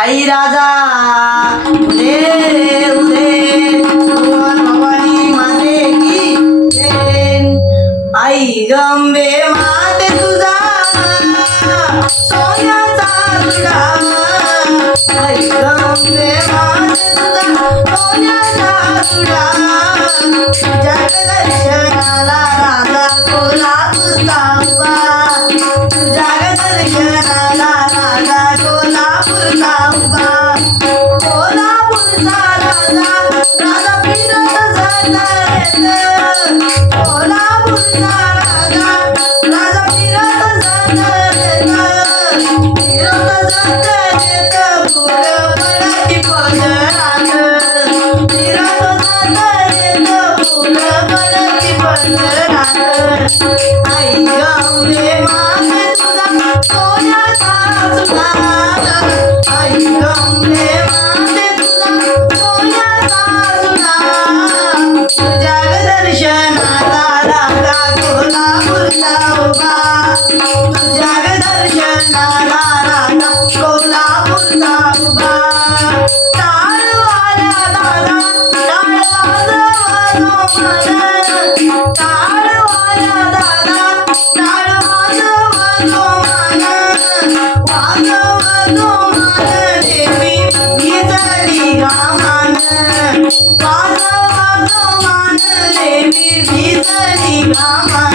आई राजा उदे उदे बोल भवानी माते की जय. आई गंगे माते तुझा सोन्याचा तुडा. आई गंगे माते तुझा सोन्याचा तुडा. जगदर्शनाला राजा कोल्हापूरचा उभा. जगदर्शनाला राजा कोल्हापूरचा उभा. कोल्हापूरचा राजा राजा फिरत जाता रे. कोल्हापूरचा राजा राजा फिरत जाता रे. फिरत जाता रे फुलं पडायची पदरात. फिरत जाता रे फुलं पडायची पदरात. आई गंगे माते तुझा सोन्याचा तुडा. आई गंगे माते तुझा सोन्याचा तुडा. जगदर्शनाला राजा कोल्हापूरचा उभा. जगदर्शनाला राजा कोल्हापूरचा उभा. टाळवाल्या दादा टाळ वाजवतो मन. टाळवाल्या दादा टाळ वाजवतो मन. वाजवतो मन देवी भिजली घामान. वाजवतो मन देवी भिजली घामान.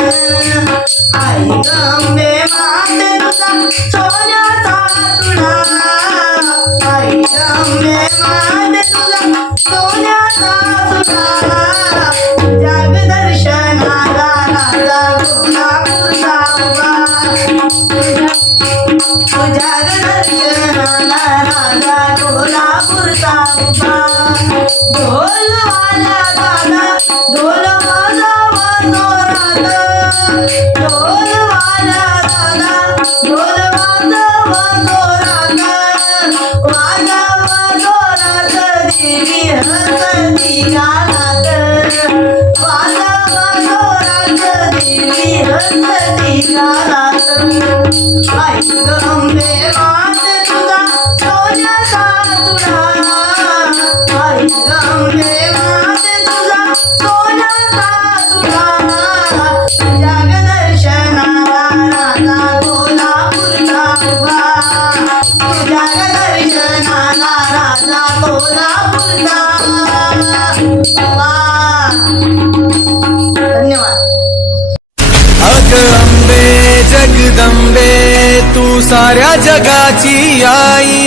आई गंगे माते तुझा सोन्याचा तुडा. आई गंगे माते तुझा सोन्याचा तुडा. जगदर्शनाला राजा कोल्हापूरचा उभा. जगदर्शनाला राजा कोल्हापूरचा उभा. ढोलवाला दादा ढोल वाजव जोरात. ढोलवाला दादा ढोल वाजव जोरात. वाजव जोरात देवी हसती गालात. वाजव जोरात देवी हसती गालात. आई गंगे माते तुझा सोन्याचा तुडा. आई गंगे माते तुझा सोन्याचा तुडा. जगदर्शनाला राजा कोल्हापूरचा उभा. जगदर्शनाला राजा कोल्हापूरचा उभा. धन्यवाद. अग अंबे जगदंबे तू साऱ्या जगाची आई.